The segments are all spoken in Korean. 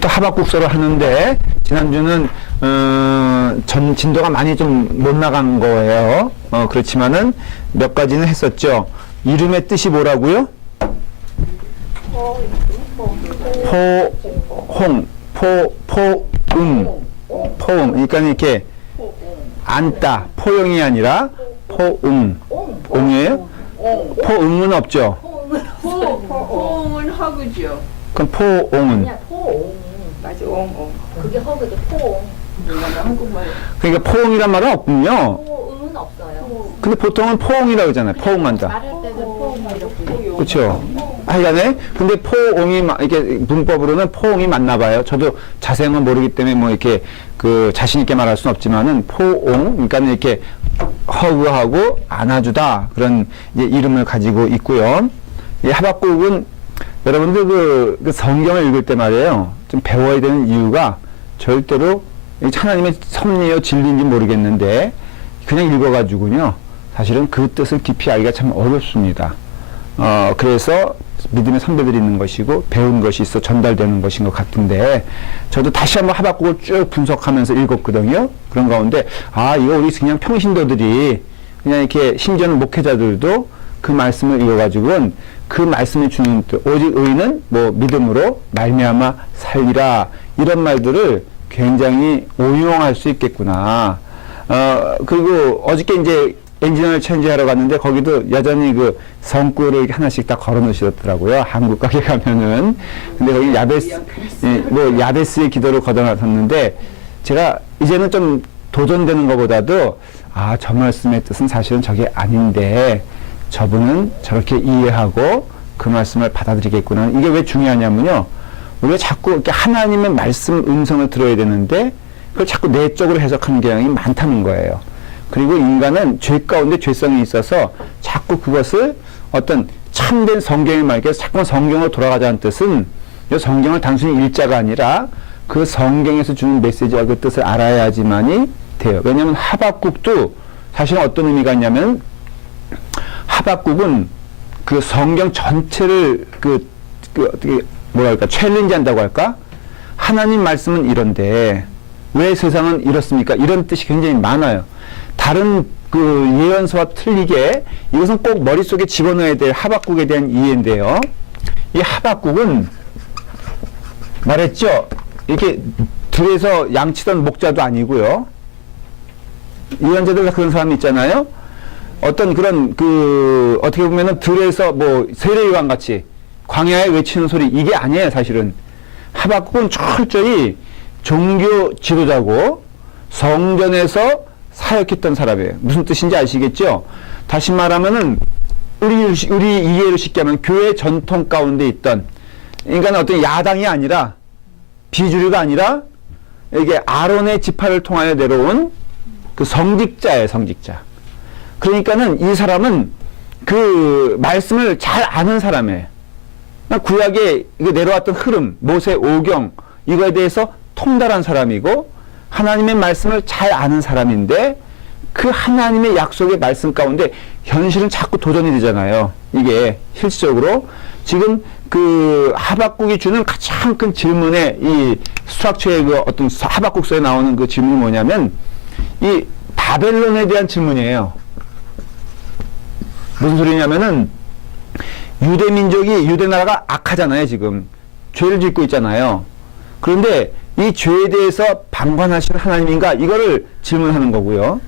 지난주부터 하박국서를 하는데 지난주는 진도가 많이 좀 못 나간 거예요. 그렇지만은 몇 가지는 했었죠. 이름의 뜻이 뭐라고요? 포옹. 그러니까 이렇게 안다. 포용이 아니라 옹이에요? 포응은 없죠. 포옹은 허그죠. 그럼 포옹은? 그냥 포옹. 맞아, 옹. 그게 허그죠. 포옹. 한국말. 그러니까 포옹이란 말은 없군요. 포옹은 없어요. 근데 보통은 포옹이라고 하잖아요. 포옹한다. 말할 때는 포옹 이렇게. 그렇죠. 하여간에 근데 포옹이 이렇게 문법으로는 포옹이 맞나 봐요. 저도 자세한 모르기 때문에 뭐 이렇게 그 자신 있게 말할 수는 없지만은 포옹, 그러니까 이렇게 허그하고 안아주다 그런 이제 이름을 가지고 있고요. 이 하박국은 여러분들 그 성경을 읽을 때 말이에요. 좀 배워야 되는 이유가 절대로 하나님의 섭리요 진리인지 모르겠는데 그냥 읽어가지고요. 사실은 그 뜻을 깊이 알기가 참 어렵습니다. 그래서 믿음의 선배들이 있는 것이고 배운 것이 있어 전달되는 것인 것 같은데 저도 다시 한번 하박국을 쭉 분석하면서 읽었거든요. 그런 가운데 이거 우리 그냥 평신도들이 그냥 이렇게 심지어는 목회자들도 그 말씀을 읽어가지고는 그 말씀이 주는 뜻, 오직 의인은 뭐 믿음으로 말미암아 살리라 이런 말들을 굉장히 오용할 수 있겠구나. 그리고 어저께 이제 엔지니어를 체인지하러 갔는데 거기도 여전히 그 성구를 이렇게 하나씩 다 걸어 놓으시더라고요. 한국 가게 가면은. 근데 거기 야베스의 기도를 걷어놨었는데 제가 이제는 좀 도전되는 것보다도 저 말씀의 뜻은 사실은 저게 아닌데 저분은 저렇게 이해하고 그 말씀을 받아들이겠구나. 이게 왜 중요하냐면요. 우리가 자꾸 이렇게 하나님의 말씀 음성을 들어야 되는데 그걸 자꾸 내적으로 해석하는 경향이 많다는 거예요. 그리고 인간은 죄 가운데 죄성이 있어서 자꾸 그것을 어떤 참된 성경의 말께서 자꾸 성경으로 돌아가자는 뜻은 이 성경을 단순히 읽자가 아니라 그 성경에서 주는 메시지와 그 뜻을 알아야지만이 돼요. 왜냐하면 하박국도 사실은 어떤 의미가 있냐면 하박국은 그 성경 전체를 어떻게 뭐랄까 챌린지 한다고 할까? 하나님 말씀은 이런데 왜 세상은 이렇습니까? 이런 뜻이 굉장히 많아요. 다른 그 예언서와 틀리게 이것은 꼭 머릿속에 집어넣어야 될 하박국에 대한 이해인데요. 이 하박국은 말했죠. 이렇게 들에서 양치던 목자도 아니고요. 예언자들 다 그런 사람이 있잖아요. 어떤 그런 어떻게 보면은 들에서 뭐 세례요한 같이 광야에 외치는 소리 이게 아니에요. 사실은 하박국은 철저히 종교 지도자고 성전에서 사역했던 사람이에요. 무슨 뜻인지 아시겠죠? 다시 말하면은 우리 이해를 쉽게 하면 교회 전통 가운데 있던 인간은 어떤 야당이 아니라 비주류가 아니라 이게 아론의 지파를 통하여 내려온 그 성직자예요. 성직자. 그러니까는 이 사람은 그 말씀을 잘 아는 사람이에요. 구약에 내려왔던 흐름, 모세 오경 이거에 대해서 통달한 사람이고 하나님의 말씀을 잘 아는 사람인데 그 하나님의 약속의 말씀 가운데 현실은 자꾸 도전이 되잖아요. 이게 실질적으로 지금 그 하박국이 주는 가장 큰 질문의 이 수학처의 그 어떤 하박국서에 나오는 그 질문이 뭐냐면 이 바벨론에 대한 질문이에요. 무슨 소리냐면은 유대 민족이 유대 나라가 악하잖아요. 지금 죄를 짓고 있잖아요. 그런데 이 죄에 대해서 방관하신 하나님인가 이거를 질문하는 거고요.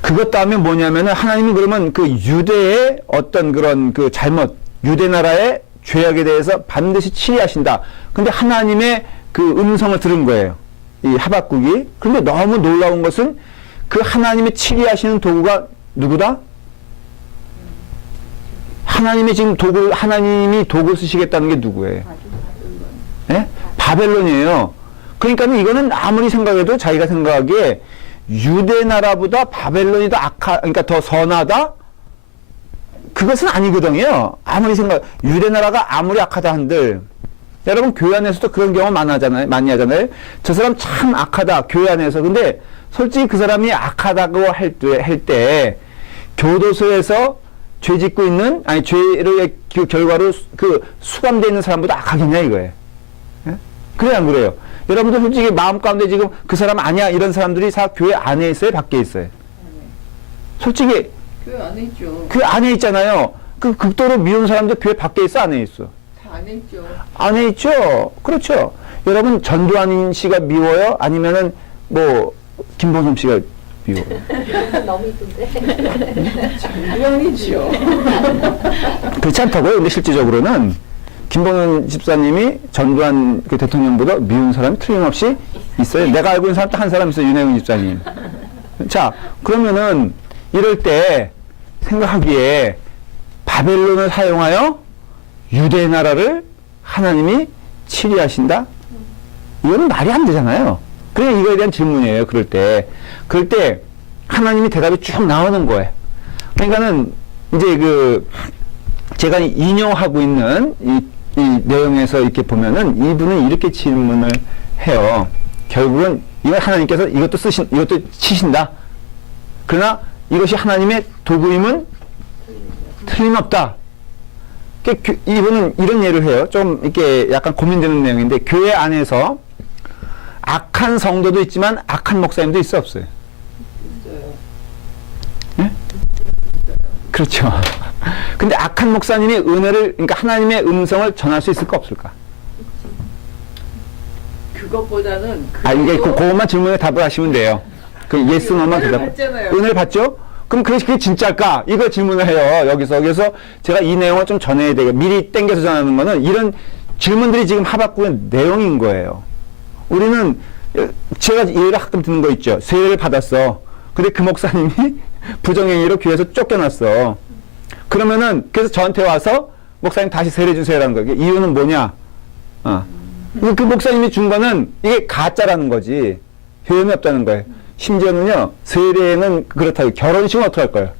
그것 다음에 뭐냐면은 하나님이 그러면 그 유대의 어떤 그런 그 잘못 유대 나라의 죄악에 대해서 반드시 치리하신다. 근데 하나님의 그 음성을 들은 거예요. 이 하박국이. 그런데 너무 놀라운 것은 그 하나님의 치리하시는 도구가 누구다? 하나님이 지금 하나님이 도구 쓰시겠다는 게 누구예요? 네? 바벨론이에요. 그러니까 이거는 아무리 생각해도 자기가 생각하기에 유대 나라보다 바벨론이 그러니까 더 선하다? 그것은 아니거든요. 아무리 유대 나라가 아무리 악하다 한들, 여러분 교회 안에서도 그런 경우 많이 하잖아요. 저 사람 참 악하다, 교회 안에서. 근데 솔직히 그 사람이 악하다고 할 때, 교도소에서 죄 짓고 있는, 죄의 그 결과로 수감되어 있는 사람보다 악하겠냐, 이거예요. 예? 그래 안 그래요? 여러분들 솔직히 마음 가운데 지금 그 사람 아니야 이런 사람들이 다 교회 안에 있어요, 밖에 있어요? 솔직히 교회 안에 있죠. 교회 안에 있잖아요. 그 극도로 미운 사람들 교회 밖에 있어, 안에 있어? 다 안에 있죠. 안에 있죠. 그렇죠. 여러분 전두환 씨가 미워요? 아니면은 뭐 김봉섭 씨가 미워요? 너무 이쁜데. 전두환이죠. 그렇지 않다고요. 근데 실질적으로는 김봉현 집사님이 전두환 그 대통령보다 미운 사람이 틀림없이 있어요. 내가 알고 있는 사람 딱 한 사람 있어요. 윤혜영 집사님. 자, 그러면은 이럴 때 생각하기에 바벨론을 사용하여 유대 나라를 하나님이 치리하신다? 이거는 말이 안 되잖아요. 그래 이거에 대한 질문이에요. 그럴 때 하나님이 대답이 쭉 나오는 거예요. 그러니까는 이제 그 제가 인용하고 있는 이 내용에서 이렇게 보면은 이분은 이렇게 질문을 해요. 결국은 이거 하나님께서 이것도 치신다. 그러나 이것이 하나님의 도구임은 틀림없다. 이분은 이런 예를 해요. 좀 이렇게 약간 고민되는 내용인데 교회 안에서 악한 성도도 있지만 악한 목사님도 있어 없어요? 있어요. 예? 그렇죠. 근데 악한 목사님이 은혜를, 그러니까 하나님의 음성을 전할 수 있을까 없을까? 그것보다는 이게 그것만 질문에 답을 하시면 돼요. 그 예스 노만 은혜를 대답. 받잖아요. 은혜를 받죠? 그럼 그게 진짜일까? 이거 질문을 해요. 여기서. 그래서 제가 이 내용을 좀 전해야 되고 미리 땡겨서 전하는 거는 이런 질문들이 지금 하박국의 내용인 거예요. 우리는 제가 예를 가끔 듣는 거 있죠. 세례를 받았어. 근데 그 목사님이 부정행위로 교회에서 쫓겨났어. 그러면은 그래서 저한테 와서 목사님 다시 세례 주세요라는 거예요. 이유는 뭐냐? 그 목사님이 준 거는 이게 가짜라는 거지. 효험이 없다는 거예요. 심지어는요, 세례는 그렇다고 결혼식은 어떻게 할 거예요?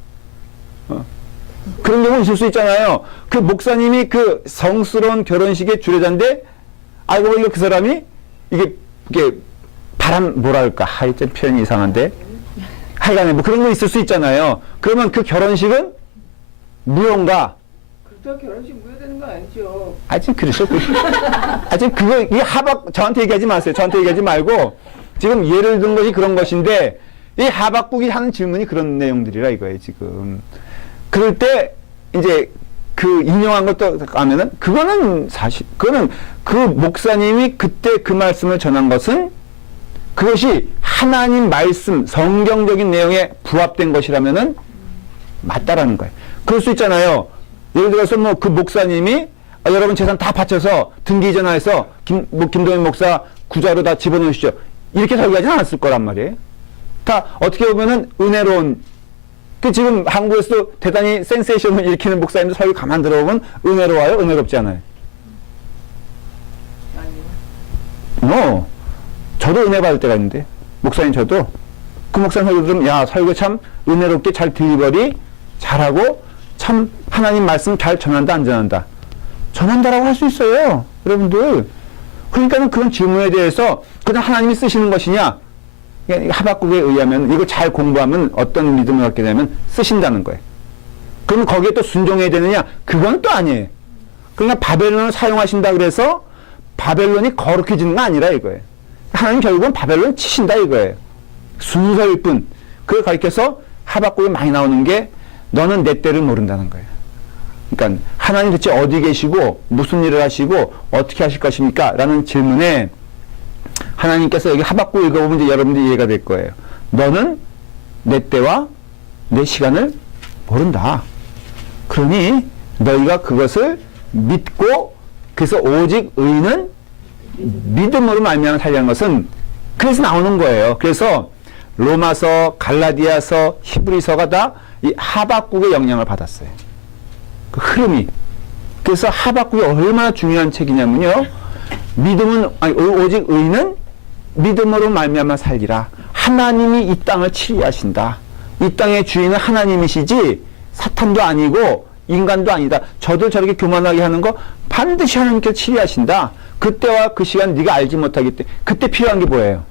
그런 경우 있을 수 있잖아요. 그 목사님이 그 성스러운 결혼식의 주례자인데, 알고 보니까 그 사람이 이게 뭐랄까. 하여튼 표현이 이상한데. 하여간에 뭐 그런 거 있을 수 있잖아요. 그러면 그 결혼식은 무효인가? 그렇다고 결혼식 무효되는 거 아니죠. 아직 그러셔. 아직 그거, 이게 저한테 얘기하지 마세요. 저한테 얘기하지 말고, 지금 예를 든 것이 그런 것인데, 이 하박국이 하는 질문이 그런 내용들이라 이거예요, 지금. 그럴 때, 이제, 그 인용한 것도 하면은, 그거는 그 목사님이 그때 그 말씀을 전한 것은, 그것이 하나님 말씀, 성경적인 내용에 부합된 것이라면은, 맞다라는 거예요. 그럴 수 있잖아요. 예를 들어서 뭐 그 목사님이 여러분 재산 다 바쳐서 등기 이전해서 김동현 목사 구좌로 다 집어넣으시죠. 이렇게 설교하지는 않았을 거란 말이에요. 다 어떻게 보면은 은혜로운 지금 한국에서도 대단히 센세이션을 일으키는 목사님들 설교 가만 들어보면 은혜로워요? 은혜롭지 않아요? 아니요. 저도 은혜 받을 때가 있는데 목사님 저도 그 목사님 설교 들으면 야 설교 참 은혜롭게 잘 딜리버리 잘하고 참 하나님 말씀 잘 전한다 안 전한다? 전한다라고 할 수 있어요. 여러분들. 그러니까는 그런 질문에 대해서 그냥 하나님이 쓰시는 것이냐? 하박국에 의하면 이걸 잘 공부하면 어떤 믿음을 갖게 되면 쓰신다는 거예요. 그럼 거기에 또 순종해야 되느냐? 그건 또 아니에요. 그러니까 바벨론을 사용하신다 그래서 바벨론이 거룩해지는 거 아니라 이거예요. 하나님 결국은 바벨론 치신다 이거예요. 순서일 뿐. 그걸 가리켜서 하박국에 많이 나오는 게 너는 내 때를 모른다는 거예요. 그러니까 하나님 대체 어디 계시고 무슨 일을 하시고 어떻게 하실 것입니까? 라는 질문에 하나님께서 여기 하박국 읽어보면 이제 여러분들이 이해가 될 거예요. 너는 내 때와 내 시간을 모른다. 그러니 너희가 그것을 믿고 그래서 오직 의인은 믿음으로 말미암아 살려는 것은 그래서 나오는 거예요. 그래서 로마서, 갈라디아서, 히브리서가 다 이 하박국의 영향을 받았어요. 그 흐름이. 그래서 하박국이 얼마나 중요한 책이냐면요. 오직 의인은 믿음으로 말미암아 살리라. 하나님이 이 땅을 치리하신다. 이 땅의 주인은 하나님이시지 사탄도 아니고 인간도 아니다. 저들 저렇게 교만하게 하는 거 반드시 하나님께서 치리하신다. 그때와 그 시간 네가 알지 못하기 때문에 그때 필요한 게 뭐예요?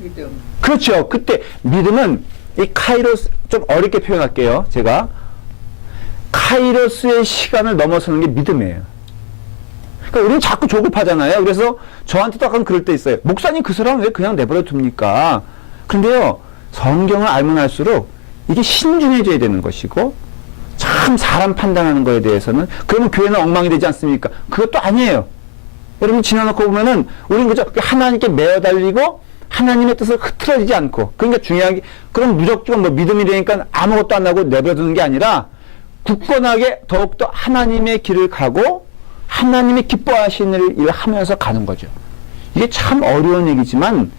믿음. 그렇죠. 그때 믿음은 이 카이로스 좀 어렵게 표현할게요. 제가 카이로스의 시간을 넘어서는 게 믿음이에요. 그러니까 우리는 자꾸 조급하잖아요. 그래서 저한테도 약간 그럴 때 있어요. 목사님 그 사람 왜 그냥 내버려 둡니까? 근데요, 성경을 알면 알수록 이게 신중해져야 되는 것이고, 참 사람 판단하는 거에 대해서는, 그러면 교회는 엉망이 되지 않습니까? 그것도 아니에요. 여러분 지나놓고 보면은 우리는 그저 하나님께 매어 달리고 하나님의 뜻을 흐트러지지 않고, 그러니까 중요한 게, 그럼 무조건 뭐 믿음이 되니까 아무것도 안 하고 내버려두는 게 아니라 굳건하게 더욱더 하나님의 길을 가고 하나님이 기뻐하시는 일을 하면서 가는 거죠. 이게 참 어려운 얘기지만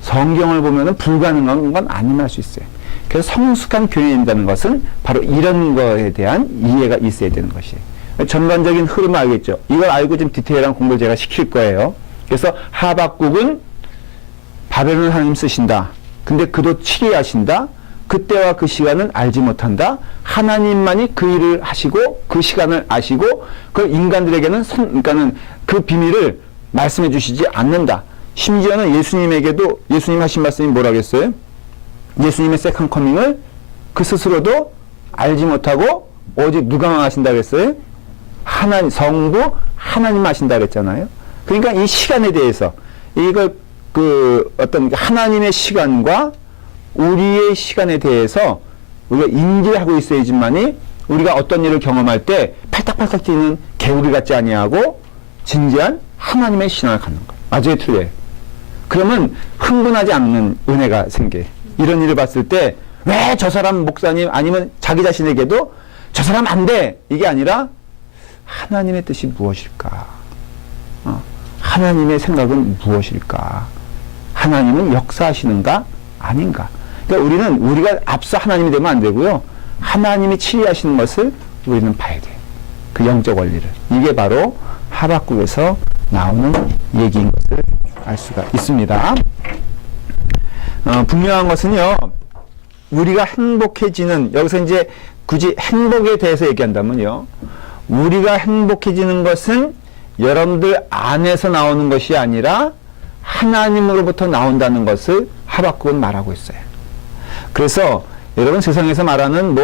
성경을 보면은 불가능한 건 아니면 할 수 있어요. 그래서 성숙한 교회인다는 것은 바로 이런 거에 대한 이해가 있어야 되는 것이에요. 전반적인 흐름을 알겠죠. 이걸 알고 좀 디테일한 공부를 제가 시킬 거예요. 그래서 하박국은 바벨론 하나님 쓰신다. 근데 그도 치리하신다. 그때와 그 시간은 알지 못한다. 하나님만이 그 일을 하시고 그 시간을 아시고 그 인간들에게는 그러니까는 그 비밀을 말씀해 주시지 않는다. 심지어는 예수님에게도 예수님 하신 말씀이 뭐라겠어요? 예수님의 세컨 커밍을 그 스스로도 알지 못하고 오직 누가 하신다 그랬어요? 하나님, 성부 하나님 하신다 그랬잖아요. 그러니까 이 시간에 대해서 이걸 그 어떤 하나님의 시간과 우리의 시간에 대해서 우리가 인지하고 있어야지만이 우리가 어떤 일을 경험할 때 팔딱팔딱 뛰는 개구리 같지 아니하고 진지한 하나님의 신앙을 갖는 거예요. 맞아요, 틀려요? 그러면 흥분하지 않는 은혜가 생겨요. 이런 일을 봤을 때 왜 저 사람 목사님 아니면 자기 자신에게도 저 사람 안 돼! 이게 아니라 하나님의 뜻이 무엇일까? 하나님의 생각은 무엇일까? 하나님은 역사하시는가? 아닌가? 그러니까 우리는 우리가 앞서 하나님이 되면 안 되고요. 하나님이 치리하시는 것을 우리는 봐야 돼요. 그 영적 원리를. 이게 바로 하박국에서 나오는 얘기인 것을 알 수가 있습니다. 분명한 것은요, 우리가 행복해지는, 여기서 이제 굳이 행복에 대해서 얘기한다면요, 우리가 행복해지는 것은 여러분들 안에서 나오는 것이 아니라 하나님으로부터 나온다는 것을 하박국은 말하고 있어요. 그래서 여러분 세상에서 말하는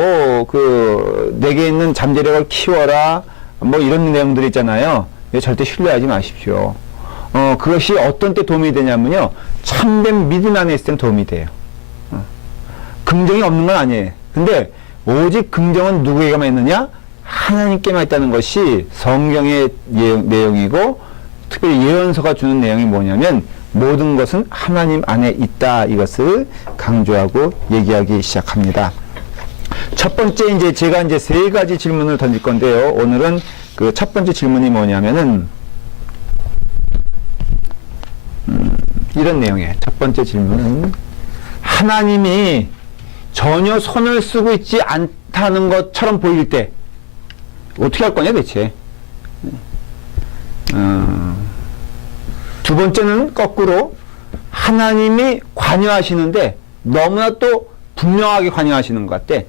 내게 있는 잠재력을 키워라 뭐 이런 내용들이 있잖아요. 절대 신뢰하지 마십시오. 그것이 어떤 때 도움이 되냐면요, 참된 믿음 안에 있을 땐 도움이 돼요. 긍정이 없는 건 아니에요. 근데 오직 긍정은 누구에게만 있느냐? 하나님께만 있다는 것이 성경의 내용이고, 특별히 예언서가 주는 내용이 뭐냐면 모든 것은 하나님 안에 있다, 이것을 강조하고 얘기하기 시작합니다. 첫 번째, 이제 제가 이제 세 가지 질문을 던질 건데요. 오늘은 그 첫 번째 질문이 뭐냐면은 이런 내용이에요. 첫 번째 질문은 하나님이 전혀 손을 쓰고 있지 않다는 것처럼 보일 때 어떻게 할 거냐 대체. 두 번째는 거꾸로 하나님이 관여하시는데 너무나 또 분명하게 관여하시는 것 같아.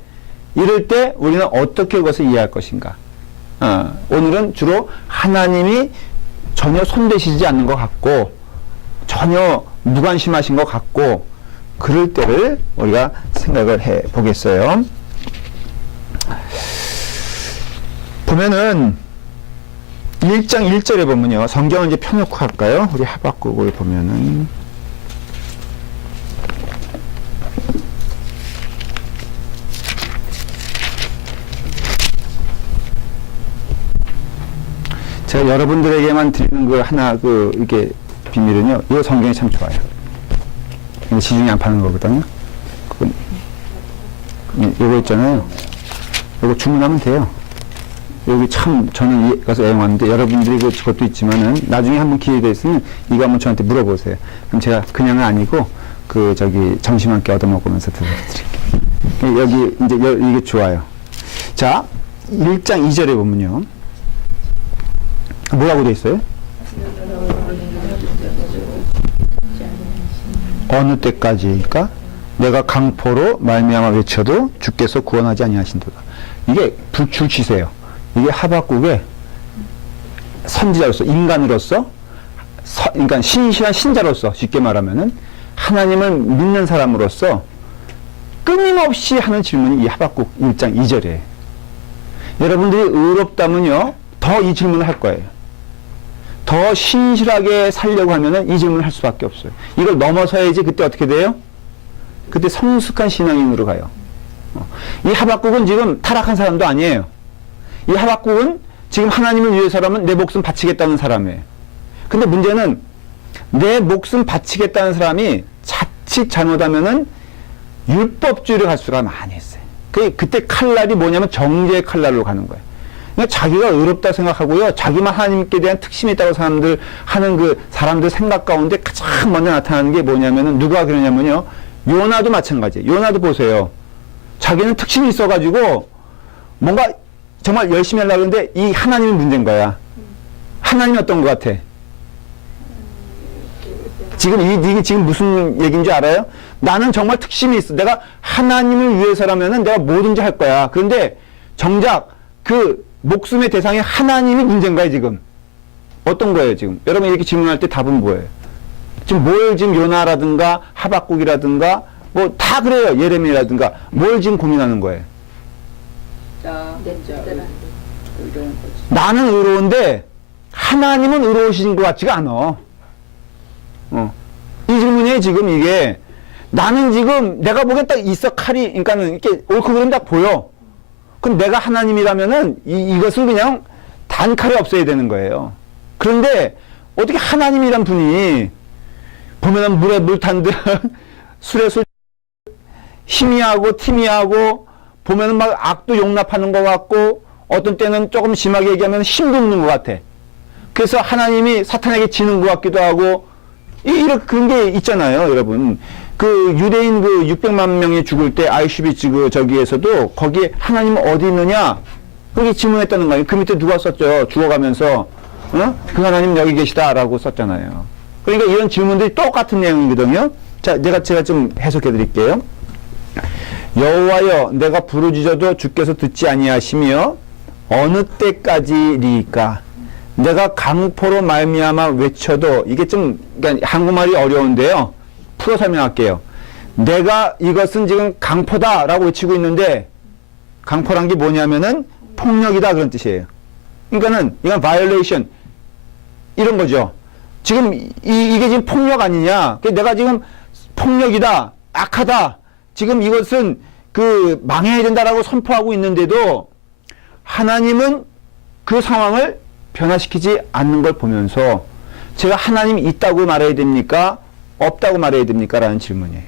이럴 때 우리는 어떻게 그것을 이해할 것인가. 오늘은 주로 하나님이 전혀 손대시지 않는 것 같고 전혀 무관심하신 것 같고 그럴 때를 우리가 생각을 해 보겠어요. 보면은 1장 1절에 보면요. 성경을 이제 펴놓고 할까요? 우리 하박국을 보면은 제가 여러분들에게만 드리는 그 하나 이렇게 비밀은요. 이 성경이 참 좋아요. 이거 시중에 안 파는 거거든요. 이거 있잖아요. 이거 주문하면 돼요. 여기 참 저는 이것을 애용하는데 여러분들이 그것도 있지만은 나중에 한번 기회가 있으면 이거 한번 저한테 물어보세요. 그럼 제가 그냥은 아니고 점심 함께 얻어먹으면서 들려드릴게요. 여기 이제 이게 좋아요. 자, 1장 2절에 보면요. 뭐라고 돼 있어요? 어느 때까지일까? 내가 강포로 말미암아 외쳐도 주께서 구원하지 아니하신도다. 이게 불출치세요. 이게 하박국의 선지자로서, 인간으로서, 그러니까 신실한 신자로서, 쉽게 말하면은 하나님을 믿는 사람으로서 끊임없이 하는 질문이 이 하박국 1장 2절이에요. 여러분들이 의롭다면요, 더 이 질문을 할 거예요. 더 신실하게 살려고 하면은 이 질문을 할 수밖에 없어요. 이걸 넘어서야지 그때 어떻게 돼요? 그때 성숙한 신앙인으로 가요. 이 하박국은 지금 타락한 사람도 아니에요. 이 하박국은 지금 하나님을 위해서라면 내 목숨 바치겠다는 사람이에요. 근데 문제는 내 목숨 바치겠다는 사람이 자칫 잘못하면은 율법주의를 갈 수가 많이 있어요. 그때 칼날이 뭐냐면 정죄의 칼날로 가는 거예요. 그러니까 자기가 의롭다 생각하고요. 자기만 하나님께 대한 특심이 있다고 사람들 하는 그 사람들 생각 가운데 가장 먼저 나타나는 게 뭐냐면은 누가 그러냐면요. 요나도 마찬가지예요. 요나도 보세요. 자기는 특심이 있어가지고 뭔가 정말 열심히 하려고 하는데 이 하나님이 문제인 거야. 하나님이 어떤 것 같아? 지금 이게 지금 무슨 얘기인 줄 알아요? 나는 정말 특심이 있어. 내가 하나님을 위해서라면은 내가 뭐든지 할 거야. 그런데 정작 그 목숨의 대상이 하나님이 문제인 거야, 지금. 어떤 거예요, 지금? 여러분 이렇게 질문할 때 답은 뭐예요? 지금 뭘 지금 요나라든가 하박국이라든가 뭐 다 그래요. 예레미야라든가 뭘 지금 고민하는 거예요? 자, 진짜 의로운 거지. 나는 의로운데 하나님은 의로우신 것 같지가 않아. 이 질문이에요, 지금 이게. 나는 지금 내가 보기엔 딱 있어, 칼이. 그러니까는 이렇게 옳고 그름 딱 보여. 그럼 내가 하나님이라면은 이것을 그냥 단칼에 없애야 되는 거예요. 그런데 어떻게 하나님이란 분이 보면은 물에 물 탄 듯 술에 술 희미하고 티미하고 보면은 막 악도 용납하는 것 같고 어떤 때는 조금 심하게 얘기하면 힘도 없는 것 같아. 그래서 하나님이 사탄에게 지는 것 같기도 하고 이런 그런 게 있잖아요, 여러분. 그 유대인 그 600만 명이 죽을 때 아이슈비츠 그 저기에서도 거기에 하나님은 어디 있느냐? 그게 질문했다는 거예요. 그 밑에 누가 썼죠? 죽어가면서 그 하나님 여기 계시다라고 썼잖아요. 그러니까 이런 질문들이 똑같은 내용이거든요. 자, 제가 좀 해석해 드릴게요. 여호와여, 내가 부르짖어도 주께서 듣지 아니하시며 어느 때까지리까? 내가 강포로 말미암아 외쳐도 이게 좀 그러니까 한국말이 어려운데요. 풀어 설명할게요. 내가 이것은 지금 강포다라고 외치고 있는데 강포란 게 뭐냐면은 폭력이다 그런 뜻이에요. 그러니까는 이건 violation 이런 거죠. 지금 이게 지금 폭력 아니냐? 내가 지금 폭력이다, 악하다. 지금 이것은 그 망해야 된다라고 선포하고 있는데도 하나님은 그 상황을 변화시키지 않는 걸 보면서 제가 하나님이 있다고 말해야 됩니까? 없다고 말해야 됩니까? 라는 질문이에요.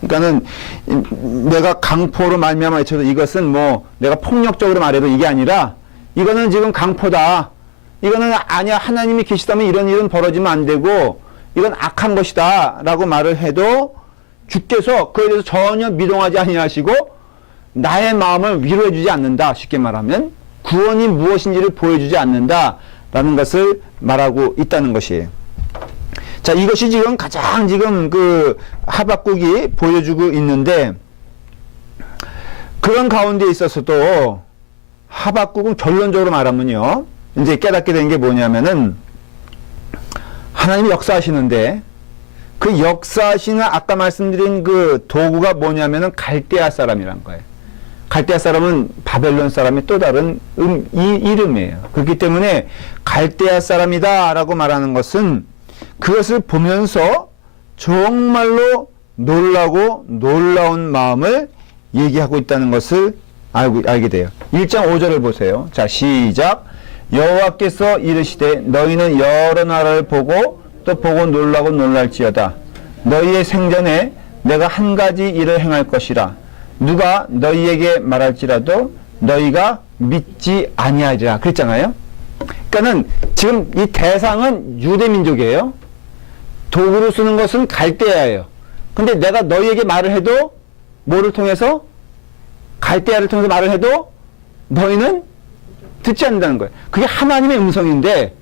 그러니까는 내가 강포로 말미암아 외쳐도 이것은 뭐 내가 폭력적으로 말해도 이게 아니라 이거는 지금 강포다. 이거는 아니야. 하나님이 계시다면 이런 일은 벌어지면 안 되고 이건 악한 것이다. 라고 말을 해도 주께서 그에 대해서 전혀 미동하지 아니하시고 나의 마음을 위로해 주지 않는다. 쉽게 말하면 구원이 무엇인지를 보여주지 않는다. 라는 것을 말하고 있다는 것이에요. 자, 이것이 지금 가장 지금 그 하박국이 보여주고 있는데 그런 가운데 있어서도 하박국은 결론적으로 말하면요. 이제 깨닫게 된 게 뭐냐면은 하나님이 역사하시는데 그 역사하시는 아까 말씀드린 그 도구가 뭐냐면은 갈대아 사람이란 거예요. 갈대아 사람은 바벨론 사람의 또 다른 이름이에요. 그렇기 때문에 갈대아 사람이다 라고 말하는 것은 그것을 보면서 정말로 놀라고 놀라운 마음을 얘기하고 있다는 것을 알게 돼요. 1장 5절을 보세요. 자, 시작. 여호와께서 이르시되 너희는 여러 나라를 보고 또 보고 놀라고 놀랄지어다. 너희의 생전에 내가 한 가지 일을 행할 것이라. 누가 너희에게 말할지라도 너희가 믿지 아니하리라. 그랬잖아요. 그러니까는 지금 이 대상은 유대민족이에요. 도구로 쓰는 것은 갈대아예요. 근데 내가 너희에게 말을 해도 뭐를 통해서? 갈대아를 통해서 말을 해도 너희는 듣지 않는다는 거예요. 그게 하나님의 음성인데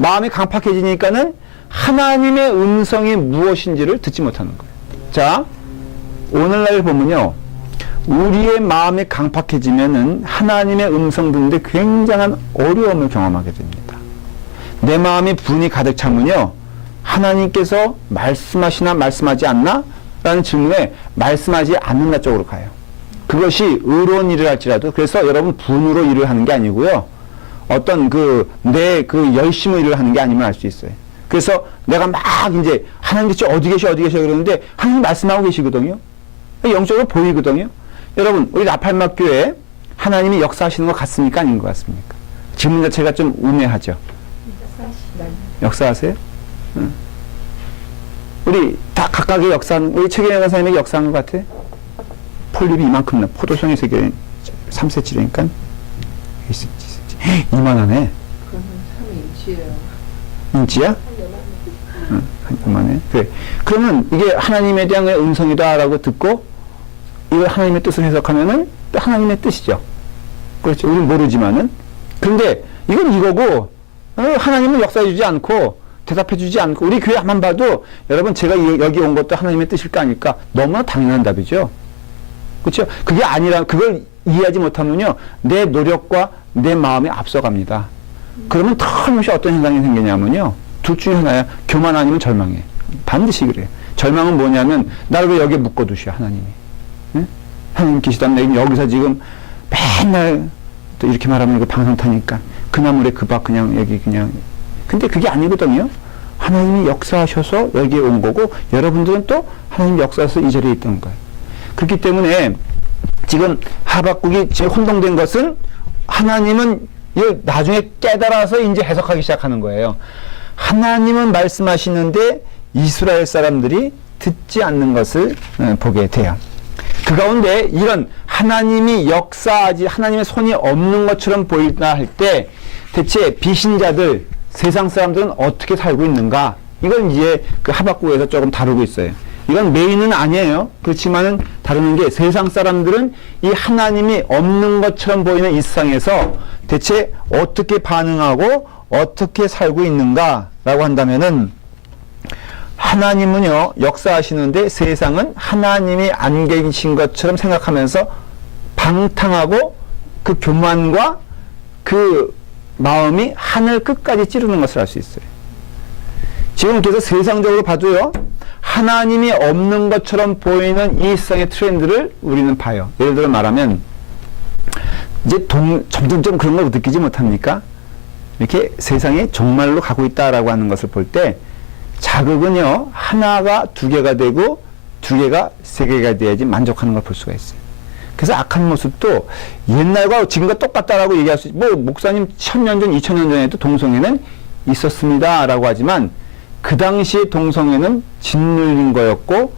마음이 강팍해지니까는 하나님의 음성이 무엇인지를 듣지 못하는 거예요. 자, 오늘날 보면요. 우리의 마음이 강팍해지면은 하나님의 음성 듣는데 굉장한 어려움을 경험하게 됩니다. 내 마음이 분이 가득 차면요. 하나님께서 말씀하시나 말씀하지 않나? 라는 질문에 말씀하지 않는다 쪽으로 가요. 그것이 의로운 일을 할지라도 그래서 여러분 분으로 일을 하는 게 아니고요. 어떤 내 열심을 일을 하는 게 아님을 알 수 있어요. 그래서 내가 막 이제 하나님께서 어디 계셔 그러는데 하나님 말씀하고 계시거든요. 영적으로 보이거든요. 여러분, 우리 라팔막 교회 하나님이 역사하시는 것 같습니까? 아닌 것 같습니까? 질문 자체가 좀 우매하죠. 역사하세요? 응. 우리 다 각각의 역사하는, 우리 최경영 선생님에게 역사하는 것 같아? 폴립이 이만큼 나, 포도송이 세계 3cm라니까 2cm. 이만하네. 그러면 참 인치예요. 인치야? 응, 이만해. 그래. 그러면 이게 하나님에 대한 음성이다라고 듣고, 이걸 하나님의 뜻을 해석하면은 또 하나님의 뜻이죠. 그렇죠. 우리는 모르지만은. 근데 이건 이거고, 하나님은 역사해주지 않고, 대답해주지 않고, 우리 교회 한번 봐도, 여러분, 제가 여기 온 것도 하나님의 뜻일 거 아닐까? 너무나 당연한 답이죠. 그렇죠? 그게 아니라, 그걸 이해하지 못하면요, 내 노력과 내 마음이 앞서갑니다. 그러면 틀림없이 어떤 현상이 생기냐면요, 둘 중에 하나야. 교만 아니면 절망해. 반드시 그래요. 절망은 뭐냐면, 나를 왜 여기에 묶어두셔, 하나님이. 응? 하나님 계시다면 여기서 지금 맨날, 또 이렇게 말하면 이거 방송 타니까, 그 나물에 그 밥 그냥 여기 그냥. 근데 그게 아니거든요. 하나님이 역사하셔서 여기에 온 거고, 여러분들은 또 하나님 역사에서 이 자리에 있던 거예요. 그렇기 때문에 지금 하박국이 지금 혼동된 것은 하나님은 나중에 깨달아서 이제 해석하기 시작하는 거예요. 하나님은 말씀하시는데 이스라엘 사람들이 듣지 않는 것을 보게 돼요. 그 가운데 이런 하나님이 역사하지, 하나님의 손이 없는 것처럼 보인다 할 때 대체 비신자들, 세상 사람들은 어떻게 살고 있는가? 이걸 이제 그 하박국에서 조금 다루고 있어요. 이건 메인은 아니에요. 그렇지만은 다루는 게 세상 사람들은 이 하나님이 없는 것처럼 보이는 이 세상에서 대체 어떻게 반응하고 어떻게 살고 있는가라고 한다면은 하나님은요, 역사하시는데 세상은 하나님이 안 계신 것처럼 생각하면서 방탕하고 그 교만과 그 마음이 하늘 끝까지 찌르는 것을 알 수 있어요. 지금 그래서 세상적으로 봐도요, 하나님이 없는 것처럼 보이는 이 세상의 트렌드를 우리는 봐요. 예를 들어 말하면, 이제 점점 그런 걸 느끼지 못합니까? 이렇게 세상이 종말로 가고 있다라고 하는 것을 볼 때, 자극은요, 하나가 두 개가 되고, 두 개가 세 개가 돼야지 만족하는 걸 볼 수가 있어요. 그래서 악한 모습도 옛날과 지금과 똑같다라고 얘기할 수, 목사님 1000년 전, 2000년 전에도 동성애는 있었습니다라고 하지만, 그 당시에 동성애는 짓눌린 거였고,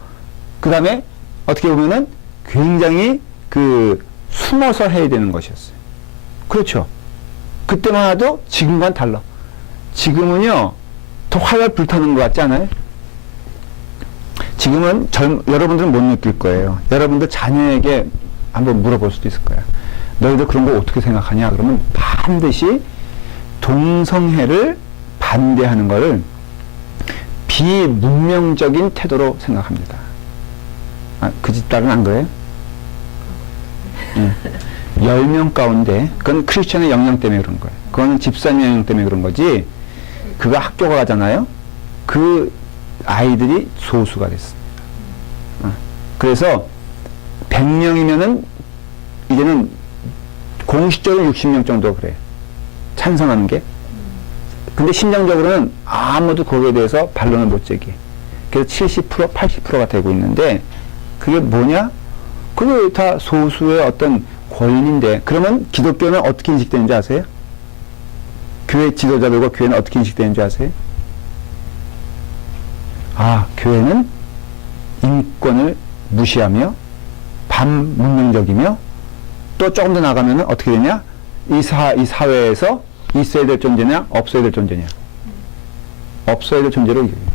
그 다음에 어떻게 보면은 굉장히 숨어서 해야 되는 것이었어요. 그렇죠. 그때만 해도 지금과는 달라. 지금은요, 더 활활 불타는 것 같지 않아요? 지금은 여러분들은 못 느낄 거예요. 여러분들 자녀에게 한번 물어볼 수도 있을 거야. 너희들 그런 거 어떻게 생각하냐? 그러면 반드시 동성애를 반대하는 거를 비문명적인 태도로 생각합니다. 그 집 딸은 안 그래요? 10명 가운데, 그건 크리스천의 영향 때문에 그런 거예요. 그거는 집사님의 영향 때문에 그런 거지, 그가 학교가 가잖아요? 그 아이들이 소수가 됐습니다. 그래서 100명이면은 이제는 공식적으로 60명 정도 그래요. 찬성하는 게. 근데 심정적으로는 아무도 거기에 대해서 반론을 못 제기해. 그래서 70%, 80%가 되고 있는데, 그게 뭐냐? 그게 다 소수의 어떤 권인인데, 그러면 기독교는 어떻게 인식되는지 아세요? 교회 지도자들과 교회는 어떻게 인식되는지 아세요? 교회는 인권을 무시하며 반문명적이며, 또 조금 더 나가면 어떻게 되냐? 이 사회에서 있어야 될 존재냐, 없어야 될 존재냐? 없어야 될 존재로 얘기해요.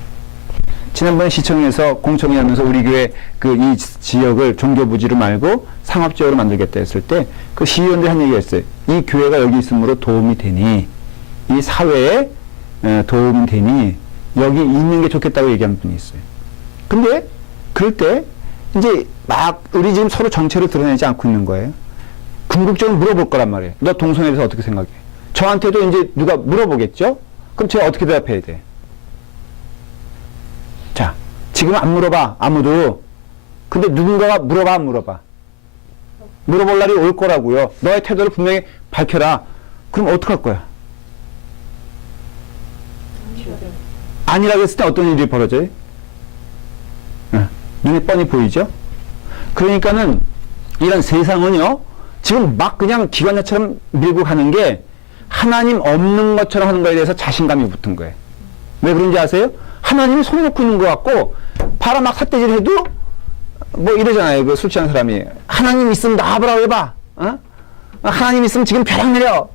지난번에 시청에서 공청회 하면서 우리 교회 이 지역을 종교부지로 말고 상업지역으로 만들겠다 했을 때, 그 시의원들이 한 얘기가 있어요. 이 교회가 여기 있으므로 도움이 되니, 이 사회에 도움이 되니, 여기 있는 게 좋겠다고 얘기하는 분이 있어요. 근데, 그럴 때, 이제 우리 지금 서로 정체를 드러내지 않고 있는 거예요. 궁극적으로 물어볼 거란 말이에요. 너 동성애에 대해서 어떻게 생각해? 저한테도 이제 누가 물어보겠죠? 그럼 제가 어떻게 대답해야 돼? 자, 지금 안 물어봐, 아무도. 근데 누군가가 물어봐, 안 물어봐? 물어볼 날이 올 거라고요. 너의 태도를 분명히 밝혀라. 그럼 어떡할 거야? 아니라고 했을 때 어떤 일이 벌어져요? 눈에 뻔히 보이죠? 그러니까는 이런 세상은요, 지금 막 그냥 기관차처럼 밀고 가는 게 하나님 없는 것처럼 하는 거에 대해서 자신감이 붙은 거예요. 왜 그런지 아세요? 하나님이 손 놓고 있는 것 같고, 바로 막 삿대질 해도 뭐 이러잖아요. 그 술 취한 사람이. 하나님 있으면 나와보라고 해봐. 어? 하나님 있으면 지금 벼락 내려.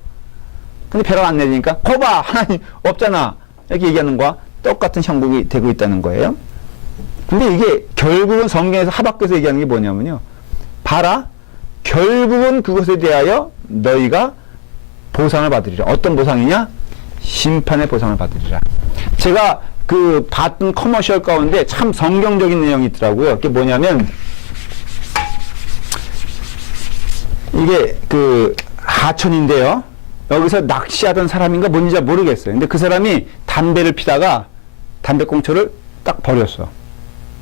근데 벼락 안 내리니까, 거봐! 하나님 없잖아. 이렇게 얘기하는 거와 똑같은 형국이 되고 있다는 거예요. 근데 이게 결국은 성경에서 하박국에서 얘기하는 게 뭐냐면요. 봐라. 결국은 그것에 대하여 너희가 보상을 받으리라. 어떤 보상이냐? 심판의 보상을 받으리라. 제가 그 봤던 커머셜 가운데 참 성경적인 내용이 있더라고요. 그게 뭐냐면, 이게 그 하천인데요. 여기서 낚시하던 사람인가 뭔지 잘 모르겠어요. 근데 그 사람이 담배를 피다가 담배꽁초를 딱 버렸어.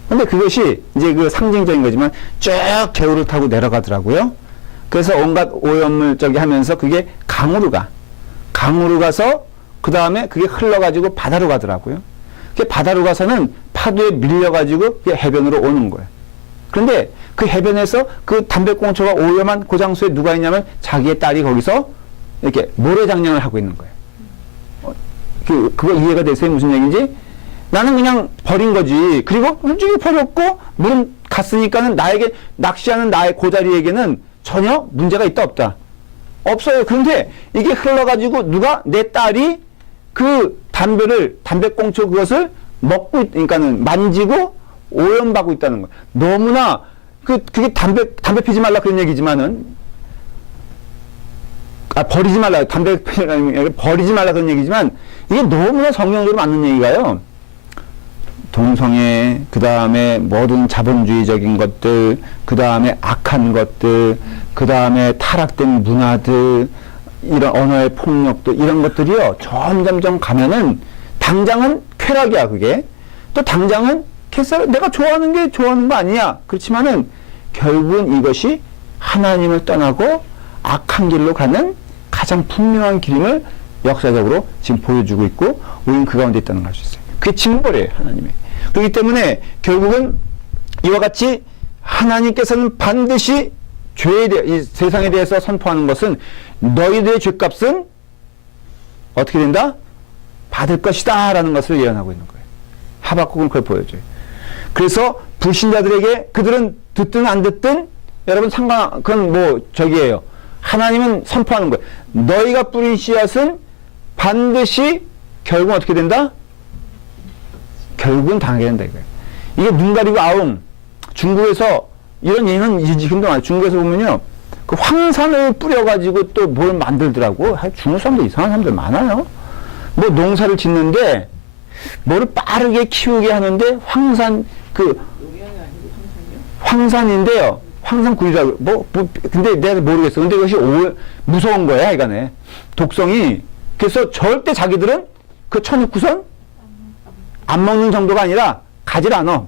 근데 그것이 이제 그 상징적인 거지만 쭉 개울을 타고 내려가더라고요. 그래서 온갖 오염물 저기 하면서 그게 강으로 가. 강으로 가서 그 다음에 그게 흘러가지고 바다로 가더라고요. 그게 바다로 가서는 파도에 밀려가지고 그게 해변으로 오는 거예요. 그런데 그 해변에서 그 담배꽁초가 오염한 그 장소에 누가 있냐면 자기의 딸이 거기서 이렇게 모래장량을 하고 있는 거예요. 그거 이해가 되세요? 무슨 얘기인지? 나는 그냥 버린 거지. 그리고 솔직히 버렸고 물은 갔으니까는 나에게 낚시하는 나의 고자리에게는 전혀 문제가 있다 없다. 없어요. 그런데 이게 흘러가지고 누가 내 딸이 그 담배꽁초 그것을 먹고 그러니까는 만지고 오염받고 있다는 거예요. 너무나 그게 담배 피지 말라 그런 얘기지만은 버리지 말라 버리지 말라 그런 얘기지만 이게 너무나 성경적으로 맞는 얘기가요. 동성애, 그 다음에 모든 자본주의적인 것들, 그 다음에 악한 것들, 그 다음에 타락된 문화들, 이런 언어의 폭력도 이런 것들이요. 점점점 가면은 당장은 쾌락이야 그게. 또 당장은 내가 좋아하는 게 좋아하는 거 아니야. 그렇지만은 결국은 이것이 하나님을 떠나고 악한 길로 가는 가장 분명한 길임을 역사적으로 지금 보여주고 있고 우리는 그 가운데 있다는 걸 알 수 있어요. 그게 징벌이에요. 하나님의. 그렇기 때문에 결국은 이와 같이 하나님께서는 반드시 죄에 대해 이 세상에 대해서 선포하는 것은 너희들의 죄값은 어떻게 된다? 받을 것이다 라는 것을 예언하고 있는 거예요. 하박국은 그걸 보여줘요. 그래서 불신자들에게 그들은 듣든 안 듣든 여러분 그건 뭐 저기예요. 하나님은 선포하는 거예요. 너희가 뿌린 씨앗은 반드시 결국은 어떻게 된다? 결국은 당하게 된다 이거예요. 이게 눈 가리고 아웅. 중국에서 이런 예는 지금도 많아요. 중국에서 보면요. 그 황산을 뿌려가지고 또 뭘 만들더라고. 중국 사람들 이상한 사람들 많아요. 뭐 농사를 짓는데 뭐를 빠르게 키우게 하는데 황산 농약이 아니고 황산이요? 황산인데요. 황산굴이라고 근데 내가 모르겠어. 근데 이것이 무서운 거야 이간에 독성이. 그래서 절대 자기들은 그 쳐놓고선 안 먹는 정도가 아니라 가지를 않아.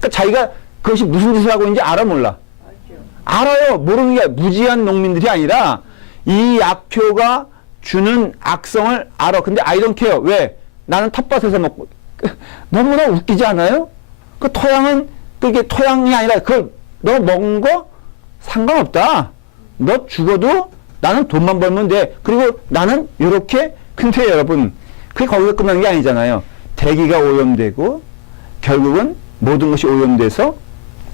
그러니까 자기가 그것이 무슨 짓을 하고 있는지 알아 몰라? 알아요. 모르는 게 무지한 농민들이 아니라 이 약효가 주는 악성을 알아. 근데 I don't care. 왜? 나는 텃밭에서 먹고. 너무나 웃기지 않아요? 그 토양은 그게 토양이 아니라 그걸 너 먹은 거 상관없다. 너 죽어도 나는 돈만 벌면 돼. 그리고 나는 요렇게. 근데 여러분 그게 거기서 끝나는 게 아니잖아요. 대기가 오염되고 결국은 모든 것이 오염돼서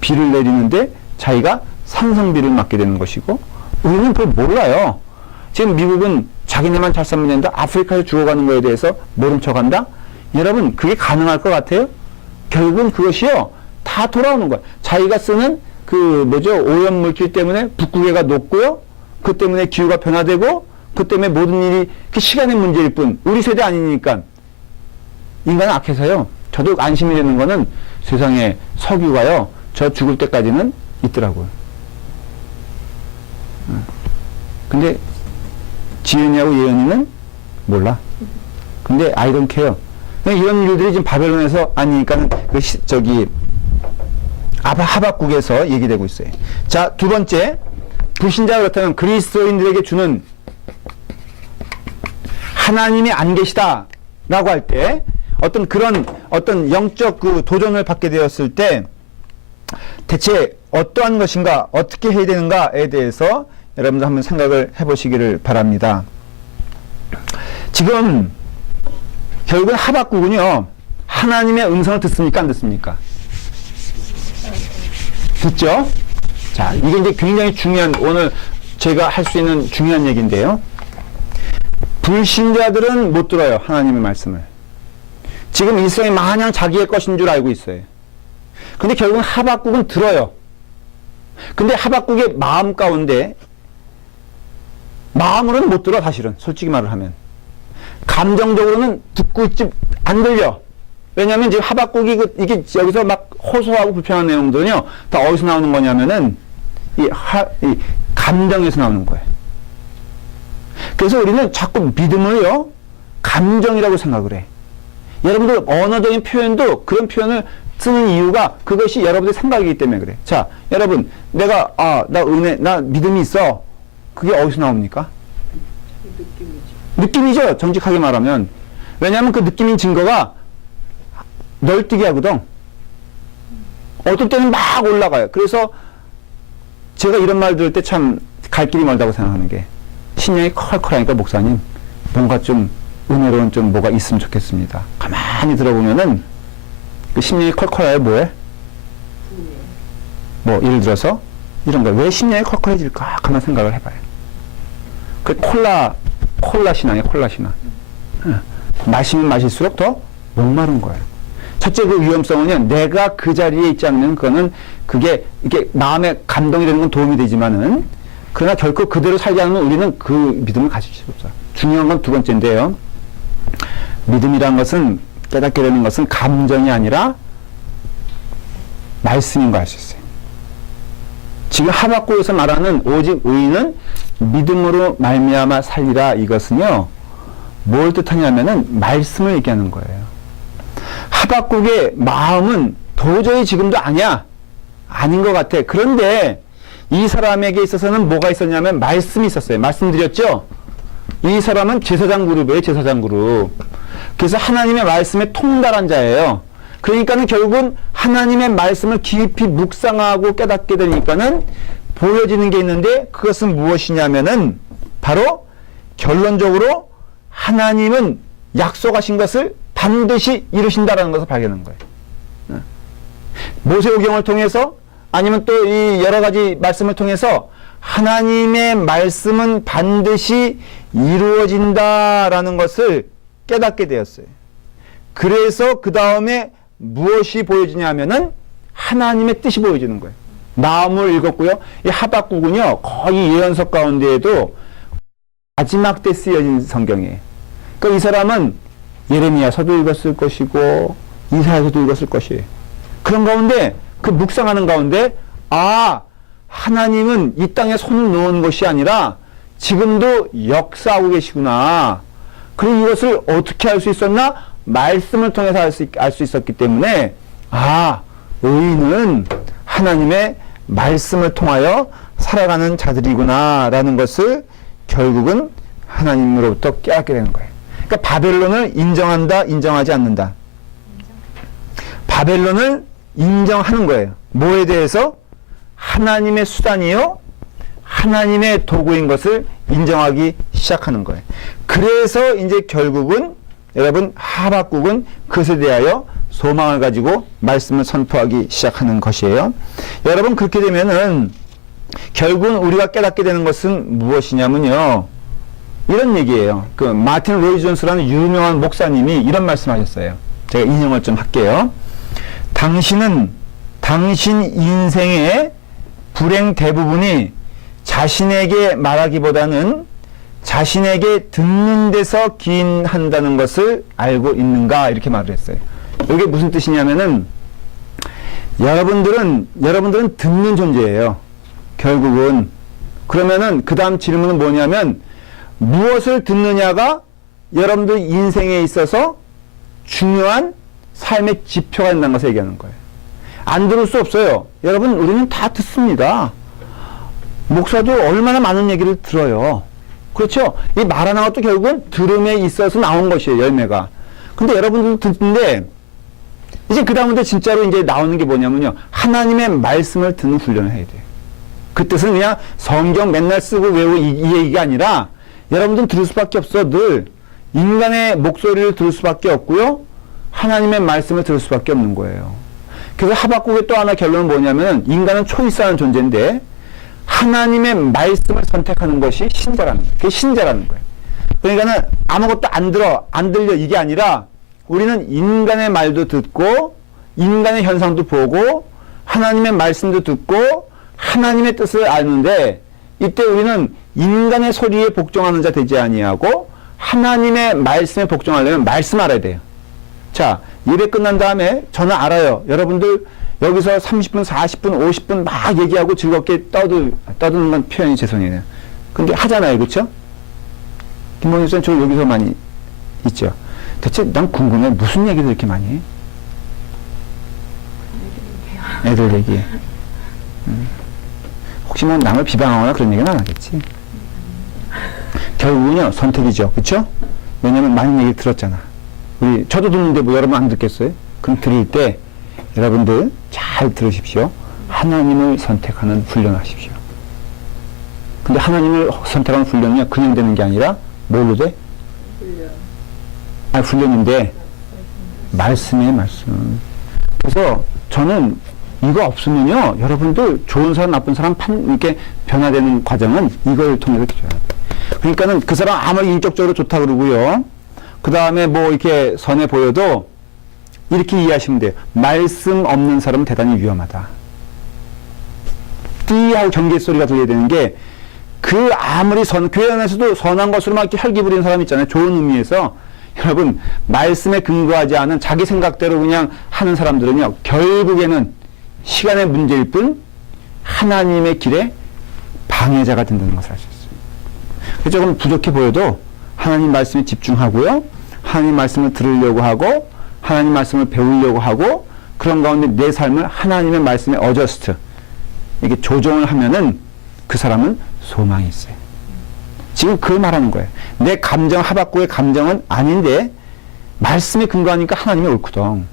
비를 내리는데 자기가 산성비를 맞게 되는 것이고 우리는 그걸 몰라요. 지금 미국은 자기네만 잘 살면 된다. 아프리카에서 죽어가는 거에 대해서 모른 척한다. 여러분 그게 가능할 것 같아요? 결국은 그것이요 다 돌아오는 거예요. 자기가 쓰는 그 오염물질 때문에 북극해가 녹고요. 그 때문에 기후가 변화되고 그 때문에 모든 일이 그 시간의 문제일 뿐 우리 세대 아니니까 인간은 악해서요. 저도 안심이 되는 거는 세상에 석유가요. 저 죽을 때까지는 있더라고요. 근데 지연이하고 예연이는 몰라. 근데 I don't care. 이런 일들이 지금 바벨론에서 아니니까는 하박국에서 얘기되고 있어요. 자, 두 번째 불신자가 그렇다면 그리스도인들에게 주는 하나님이 안 계시다 라고 할 때 어떤 그런 어떤 영적 그 도전을 받게 되었을 때 대체 어떠한 것인가, 어떻게 해야 되는가에 대해서 여러분들 한번 생각을 해보시기를 바랍니다. 지금 결국은 하박국은요, 하나님의 음성을 듣습니까, 안 듣습니까? 듣죠? 자, 이게 이제 굉장히 중요한, 오늘 제가 할 수 있는 중요한 얘기인데요. 불신자들은 못 들어요, 하나님의 말씀을. 지금 이스라엘이 마냥 자기의 것인 줄 알고 있어요. 근데 결국은 하박국은 들어요. 근데 하박국의 마음 가운데, 마음으로는 못 들어, 사실은. 솔직히 말을 하면. 감정적으로는 듣고 있지, 안 들려. 왜냐하면 지금 하박국이 이게 여기서 막 호소하고 불평한 내용들은요, 다 어디서 나오는 거냐면은, 이 감정에서 나오는 거예요. 그래서 우리는 자꾸 믿음을요, 감정이라고 생각을 해. 여러분들 언어적인 표현도 그런 표현을 쓰는 이유가 그것이 여러분들의 생각이기 때문에 그래. 자, 여러분, 내가, 나 믿음이 있어. 그게 어디서 나옵니까? 느낌이죠. 정직하게 말하면. 왜냐하면 그 느낌인 증거가 널뛰게 하거든. 어떤 때는 막 올라가요. 그래서 제가 이런 말 들을 때 참 갈 길이 멀다고 생각하는 게, 신령이 컬컬하니까 목사님, 뭔가 좀 은혜로운 좀 뭐가 있으면 좋겠습니다. 가만히 들어보면은 그 심령이 컬컬해야 뭐해? 뭐 예를 들어서 이런 거, 왜 심령이 컬컬해질까? 가만 생각을 해봐요. 그 콜라 신앙이에요. 콜라 신앙. 마시면 마실수록 더 목마른 거예요. 첫째, 그 위험성은요, 내가 그 자리에 있지 않으면 그게 이게 마음에 감동이 되는 건 도움이 되지만은, 그러나 결코 그대로 살지 않으면 우리는 그 믿음을 가질 수가 없어요. 중요한 건 두 번째인데요. 믿음이란 것은, 깨닫게 되는 것은 감정이 아니라 말씀인 거 알 수 있어요. 지금 하박국에서 말하는 오직 의인은 믿음으로 말미암아 살리라, 이것은요, 뭘 뜻하냐면은 말씀을 얘기하는 거예요. 하박국의 마음은 도저히 지금도 아닌 것 같아. 그런데 이 사람에게 있어서는 뭐가 있었냐면 말씀이 있었어요. 말씀드렸죠? 이 사람은 제사장 그룹이에요. 제사장 그룹. 그래서 하나님의 말씀에 통달한 자예요. 그러니까는 결국은 하나님의 말씀을 깊이 묵상하고 깨닫게 되니까는 보여지는 게 있는데, 그것은 무엇이냐면은 바로 결론적으로 하나님은 약속하신 것을 반드시 이루신다라는 것을 발견한 거예요. 모세오경을 통해서, 아니면 또 이 여러 가지 말씀을 통해서 하나님의 말씀은 반드시 이루어진다라는 것을 깨닫게 되었어요. 그래서 그 다음에 무엇이 보여지냐면은 하나님의 뜻이 보여지는 거예요. 나음을 읽었고요. 이 하박국은요, 거의 예언서 가운데에도 마지막 때 쓰여진 성경이에요. 그러니까 이 사람은 예레미야서도 읽었을 것이고 이사야서도 읽었을 것이에요. 그런 가운데, 그 묵상하는 가운데, 하나님은 이 땅에 손을 놓은 것이 아니라 지금도 역사하고 계시구나. 그리고 이것을 어떻게 알 수 있었나? 말씀을 통해서 알 수 있었기 때문에, 의인은 하나님의 말씀을 통하여 살아가는 자들이구나 라는 것을 결국은 하나님으로부터 깨닫게 되는 거예요. 그러니까 바벨론을 인정한다, 인정하지 않는다. 바벨론을 인정하는 거예요. 뭐에 대해서? 하나님의 수단이요, 하나님의 도구인 것을 인정하기 시작하는 거예요. 그래서 이제 결국은 여러분, 하박국은 그것에 대하여 소망을 가지고 말씀을 선포하기 시작하는 것이에요. 여러분, 그렇게 되면은 결국은 우리가 깨닫게 되는 것은 무엇이냐면요, 이런 얘기예요. 그 마틴 로이 존스라는 유명한 목사님이 이런 말씀하셨어요. 제가 인용을 좀 할게요. 당신은 당신 인생의 불행 대부분이 자신에게 말하기보다는 자신에게 듣는 데서 기인한다는 것을 알고 있는가, 이렇게 말을 했어요. 이게 무슨 뜻이냐면은, 여러분들은 듣는 존재예요. 결국은. 그러면은 그 다음 질문은 뭐냐면, 무엇을 듣느냐가 여러분들 인생에 있어서 중요한 삶의 지표가 된다는 것을 얘기하는 거예요. 안 들을 수 없어요. 여러분, 우리는 다 듣습니다. 목사도 얼마나 많은 얘기를 들어요. 그렇죠? 이 말하는 것도 결국은 들음에 있어서 나온 것이에요, 열매가. 근데 여러분들 듣는데 이제 그 다음부터 진짜로 이제 나오는 게 뭐냐면요. 하나님의 말씀을 듣는 훈련을 해야 돼요. 그 뜻은 그냥 성경 맨날 쓰고 외우고 이 얘기가 아니라 여러분들은 들을 수밖에 없어. 늘 인간의 목소리를 들을 수밖에 없고요. 하나님의 말씀을 들을 수밖에 없는 거예요. 그래서 하박국의 또 하나 결론은 뭐냐면 인간은 초이스하는 존재인데 하나님의 말씀을 선택하는 것이 신자라는 거예요. 그게 신자라는 거예요. 그러니까는 아무것도 안 들려 이게 아니라 우리는 인간의 말도 듣고 인간의 현상도 보고 하나님의 말씀도 듣고 하나님의 뜻을 아는데 이때 우리는 인간의 소리에 복종하는 자 되지 아니하고 하나님의 말씀에 복종하려면 말씀 알아야 돼요. 자, 예배 끝난 다음에 저는 알아요. 여러분들 여기서 30분, 40분, 50분 막 얘기하고 즐겁게 떠드는 건 표현이 죄송해요. 근데 하잖아요. 그렇죠? 김봉희 선생님 저 여기서 많이 있죠. 대체 난 궁금해. 무슨 얘기를 이렇게 많이 해? 애들 얘기. 혹시 뭐 남을 비방하거나 그런 얘기는 안 하겠지. 결국은요 선택이죠. 그렇죠? 왜냐면 많은 얘기 들었잖아. 저도 듣는데 뭐 여러분 안 듣겠어요? 그럼 들을 때 여러분들 잘 들으십시오. 하나님을 선택하는 훈련을 하십시오. 근데 하나님을 선택하는 훈련은요 그냥 되는 게 아니라 뭘로 돼? 훈련인데 말씀이에요. 말씀. 그래서 저는 이거 없으면요 여러분들 좋은 사람 나쁜 사람 이렇게 변화되는 과정은 이걸 통해서 돼요. 그러니까는 그 사람 아무리 인격적으로 좋다 그러고요. 그 다음에 뭐 이렇게 선해 보여도 이렇게 이해하시면 돼요. 말씀 없는 사람은 대단히 위험하다. 띠하고 경계 소리가 들려야 되는 게 그 아무리 교회 안에서도 선한 것으로 막 이렇게 혈기 부리는 사람 있잖아요. 좋은 의미에서. 여러분 말씀에 근거하지 않은 자기 생각대로 그냥 하는 사람들은요 결국에는 시간의 문제일 뿐 하나님의 길에 방해자가 된다는 것을 알 수 있어요. 그래서 조금 부족해 보여도 하나님 말씀에 집중하고요. 하나님 말씀을 들으려고 하고 하나님 말씀을 배우려고 하고 그런 가운데 내 삶을 하나님의 말씀에 어저스트 이렇게 조정을 하면은 그 사람은 소망이 있어요. 지금 그걸 말하는 거예요. 내 감정, 하박국의 감정은 아닌데 말씀에 근거하니까 하나님이 옳거든.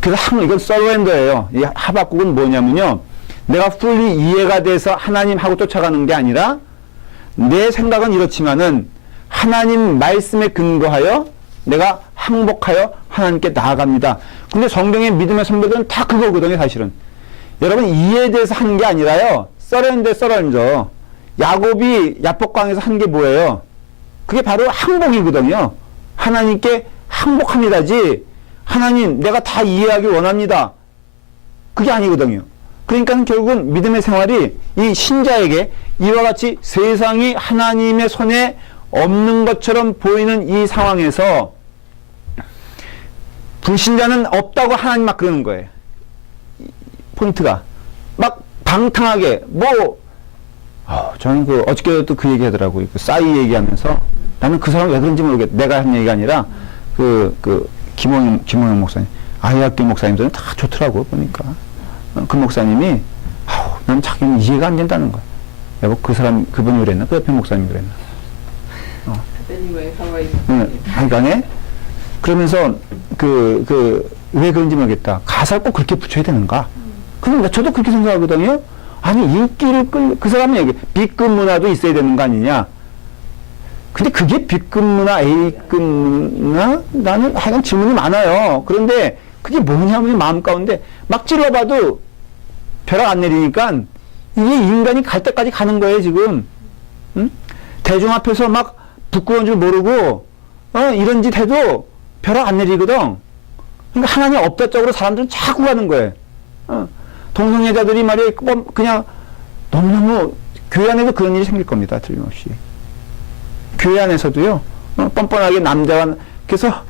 그래서 이건 서렌더예요. 이 하박국은 뭐냐면요. 내가 풀리 이해가 돼서 하나님하고 쫓아가는 게 아니라 내 생각은 이렇지만은 하나님 말씀에 근거하여 내가 항복하여 하나님께 나아갑니다. 근데 성경의 믿음의 선배들은 다 그거거든요. 사실은. 여러분 이해에 대해서 하는 게 아니라요. 서렌더. 야곱이 야복강에서 한 게 뭐예요? 그게 바로 항복이거든요. 하나님께 항복합니다지 하나님 내가 다 이해하기 원합니다. 그게 아니거든요. 그러니까 결국은 믿음의 생활이 이 신자에게 이와 같이 세상이 하나님의 손에 없는 것처럼 보이는 이 상황에서 불신자는 없다고 하나님 막 그러는 거예요. 포인트가 막 방탕하게 저는 어저께도 그 얘기 하더라고요. 그 싸이 얘기하면서 나는 그 사람 왜 그런지 모르겠다. 내가 한 얘기가 아니라 김홍영 목사님, 아이학교 목사님들은 다 좋더라고 보니까 그 목사님이 난 자기는 이해가 안 된다는 거야. 여보 그분이 그랬나? 그 옆에 목사님이 그랬나? 그때는 왜 가만히 하여간에 그러면서 왜 그런지 모르겠다. 가사를 꼭 그렇게 붙여야 되는가? 그런데 저도 그렇게 생각하거든요. 아니 인기를 그 사람은 여기 B급 문화도 있어야 되는 거 아니냐? 근데 그게 B급 문화, A급 문화? 나는 하여간 질문이 많아요. 그런데 그게 뭐냐면 마음 가운데 막 찔러봐도 벼락 안 내리니까 이게 인간이 갈 때까지 가는 거예요 지금. 응? 대중 앞에서 막 부끄러운 줄 모르고 이런 짓 해도 벼락 안 내리거든. 그러니까 하나님 없다 쪽으로 사람들은 자꾸 가는 거예요. 동성애자들이 말이야 그냥 너무너무 교회 안에도 그런 일이 생길 겁니다. 틀림없이. 교회 안에서도요. 뻔뻔하게 남자와 그래서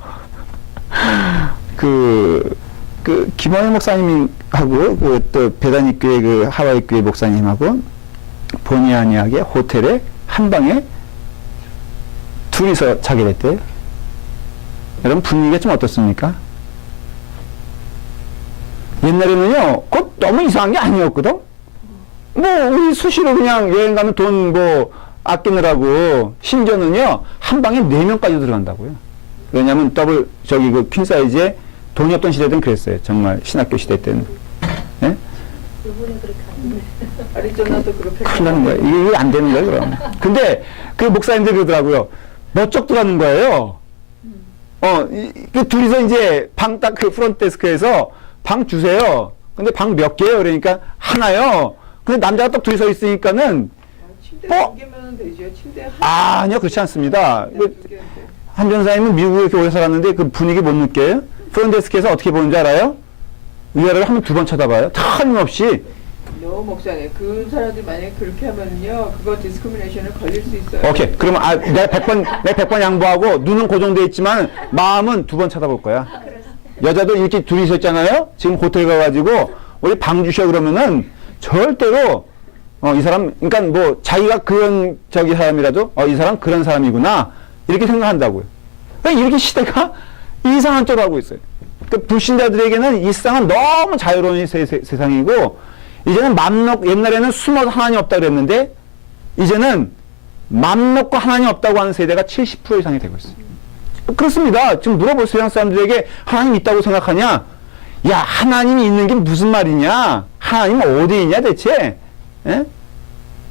김원희 목사님하고 또 베다니 교회 하와이 교회 목사님하고 본의 아니하게 호텔에 한 방에 둘이서 자게 됐대요. 여러분 분위기가 좀 어떻습니까? 옛날에는요, 그거 너무 이상한 게 아니었거든? 우리 수시로 그냥 여행 가면 돈 아끼느라고, 심지어는요, 한 방에 4명까지 들어간다고요. 왜냐하면 그 퀸 사이즈에 돈이 없던 시대든 그랬어요. 정말 신학교 시대 때는. 예? 이분이 그렇게 하는데. 아리조나도 그렇게. 큰일 나는 거예요. 이게 안 되는 거예요, 그럼. 근데 그 목사님들이 그러더라고요. 멋쩍 들어가는 거예요. 그 둘이서 이제 방 딱 그 프론트 데스크에서 방 주세요. 근데 방 몇 개예요? 그러니까 하나요. 근데 남자가 딱 둘이 서 있으니까는 침대 어? 2개면 되죠. 침대 한 아니요, 그렇지 않습니다. 두 개인데. 한 전사님은 미국에 이렇게 오래 살았는데 그 분위기 못 느껴요? 프론트 데스크에서 어떻게 보는지 알아요? 위아래를 한 번 두 번 쳐다봐요. 틀림없이. 너 목사님, 그 사람들이 만약에 그렇게 하면요, 그거 디스크리미네이션에 걸릴 수 있어요. 오케이. 그러면 내가 100번 양보하고 눈은 고정돼 있지만 마음은 두 번 쳐다볼 거야. 여자도 이렇게 둘이 있었잖아요. 지금 호텔 가가지고 우리 방 주셔 그러면은 절대로 이 사람 그러니까 뭐 자기가 그런 사람이라도 이 사람 그런 사람이구나 이렇게 생각한다고요. 그러니까 이렇게 시대가 이상한 쪽으로 하고 있어요. 그 불신자들에게는 이 세상은 너무 자유로운 세상이고 이제는 옛날에는 숨어서 하나님 없다 그랬는데 이제는 맘 놓고 하나님 없다고 하는 세대가 70% 이상이 되고 있어요. 그렇습니다. 지금 물어보세요. 세상 사람들에게 하나님 있다고 생각하냐? 야, 하나님이 있는 게 무슨 말이냐? 하나님은 어디 있냐 대체? 예?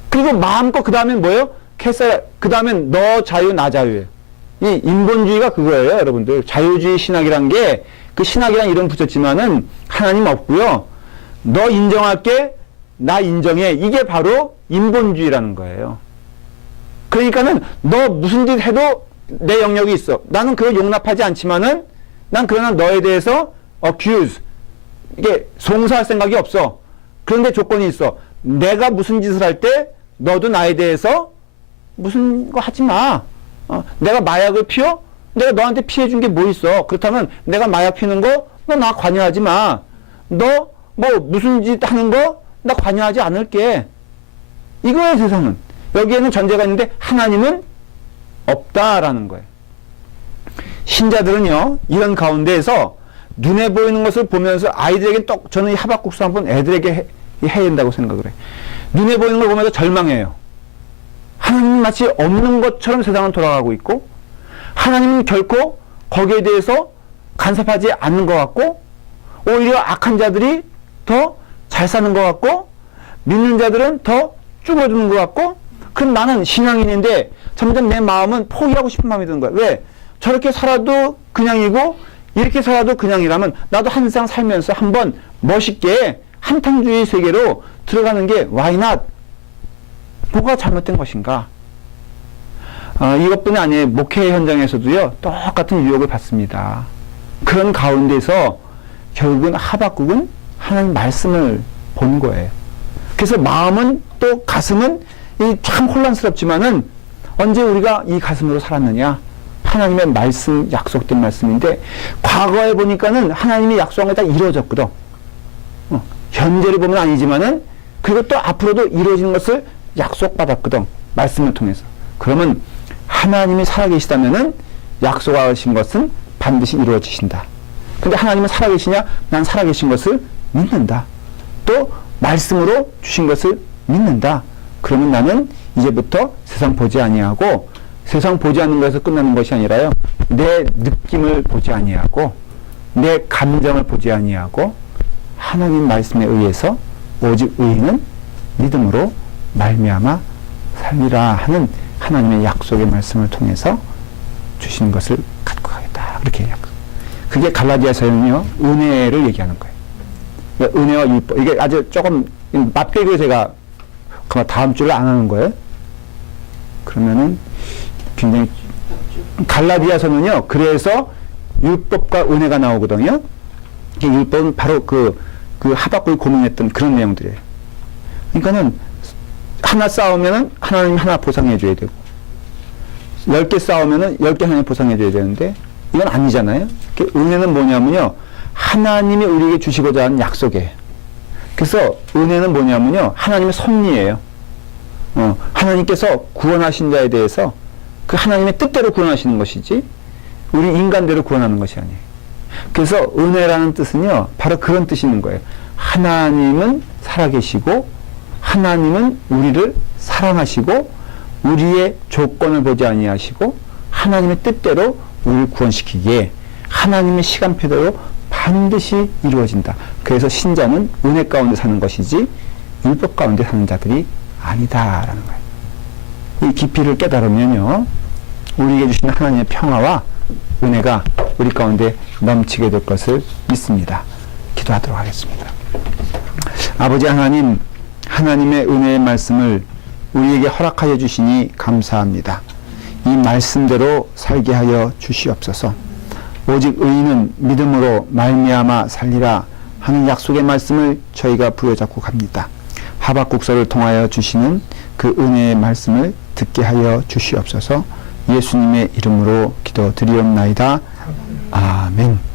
그리고 마음껏 그 다음엔 뭐예요? 그 다음엔 너 자유 나 자유예요. 이 인본주의가 그거예요, 여러분들. 자유주의 신학이란 게 그 신학이란 이름 붙였지만은 하나님 없고요. 너 인정할게, 나 인정해. 이게 바로 인본주의라는 거예요. 그러니까는 너 무슨 짓 해도 내 영역이 있어. 나는 그걸 용납하지 않지만은 난 그러나 너에 대해서 accuse 이게 송사할 생각이 없어. 그런데 조건이 있어. 내가 무슨 짓을 할 때 너도 나에 대해서 무슨 거 하지 마. 내가 마약을 피워? 내가 너한테 피해 준 게 뭐 있어? 그렇다면 내가 마약 피는 거 너 나 관여하지 마. 너 뭐 무슨 짓 하는 거 나 관여하지 않을게. 이거예요, 세상은. 여기에는 전제가 있는데 하나님은 없다라는 거예요. 신자들은요, 이런 가운데에서 눈에 보이는 것을 보면서 아이들에게 저는 이 하박국서 한번 애들에게 해야 된다고 생각을 해요. 눈에 보이는 걸 보면서 절망해요. 하나님은 마치 없는 것처럼 세상은 돌아가고 있고 하나님은 결코 거기에 대해서 간섭하지 않는 것 같고 오히려 악한 자들이 더 잘 사는 것 같고 믿는 자들은 더 줄어드는 것 같고 그럼 나는 신앙인인데 점점 내 마음은 포기하고 싶은 마음이 드는 거야. 왜? 저렇게 살아도 그냥이고 이렇게 살아도 그냥이라면 나도 한 세상 살면서 한번 멋있게 한탕주의 세계로 들어가는 게 why not? 뭐가 잘못된 것인가? 이것뿐이 아니에요. 목회 현장에서도요. 똑같은 유혹을 받습니다. 그런 가운데서 결국은 하박국은 하나님 말씀을 본 거예요. 그래서 마음은 또 가슴은 참 혼란스럽지만은 언제 우리가 이 가슴으로 살았느냐? 하나님의 말씀, 약속된 말씀인데 과거에 보니까는 하나님이 약속한 게 다 이루어졌거든. 현재를 보면 아니지만은 그리고 또 앞으로도 이루어지는 것을 약속받았거든. 말씀을 통해서. 그러면 하나님이 살아계시다면은 약속하신 것은 반드시 이루어지신다. 근데 하나님은 살아계시냐? 난 살아계신 것을 믿는다. 또 말씀으로 주신 것을 믿는다. 그러면 나는 이제부터 세상 보지 아니하고 세상 보지 않는 것에서 끝나는 것이 아니라요. 내 느낌을 보지 아니하고 내 감정을 보지 아니하고 하나님 말씀에 의해서 오직 의인은 믿음으로 말미암아 살리라 하는 하나님의 약속의 말씀을 통해서 주신 것을 갖고 가겠다. 그렇게 약속. 그게 갈라디아서는요. 은혜를 얘기하는 거예요. 그러니까 은혜와 율법. 이게 아주 조금 맛배기로 제가 다음 주를 안 하는 거예요. 그러면은 굉장히 갈라디아서는요. 그래서 율법과 은혜가 나오거든요. 율법은 바로 그 하박국이 고민했던 그런 내용들이에요. 그러니까는 하나 싸우면은 하나님 하나 보상해 줘야 되고 10개 싸우면은 10개 하나님 보상해 줘야 되는데 이건 아니잖아요. 은혜는 뭐냐면요. 하나님이 우리에게 주시고자 하는 약속이에요. 그래서 은혜는 뭐냐면요. 하나님의 섭리예요. 하나님께서 구원하신 자에 대해서 그 하나님의 뜻대로 구원하시는 것이지 우리 인간대로 구원하는 것이 아니에요. 그래서 은혜라는 뜻은요. 바로 그런 뜻이 있는 거예요. 하나님은 살아계시고 하나님은 우리를 사랑하시고 우리의 조건을 보지 아니하시고 하나님의 뜻대로 우리를 구원시키기에 하나님의 시간표대로 반드시 이루어진다. 그래서 신자는 은혜 가운데 사는 것이지 율법 가운데 사는 자들이 아니다라는 거예요. 이 깊이를 깨달으면요, 우리에게 주신 하나님의 평화와 은혜가 우리 가운데 넘치게 될 것을 믿습니다. 기도하도록 하겠습니다. 아버지 하나님, 하나님의 은혜의 말씀을 우리에게 허락하여 주시니 감사합니다. 이 말씀대로 살게 하여 주시옵소서. 오직 의인은 믿음으로 말미암아 살리라 하는 약속의 말씀을 저희가 부여잡고 갑니다. 하박국서를 통하여 주시는 그 은혜의 말씀을 듣게 하여 주시옵소서. 예수님의 이름으로 기도드리옵나이다. 아멘.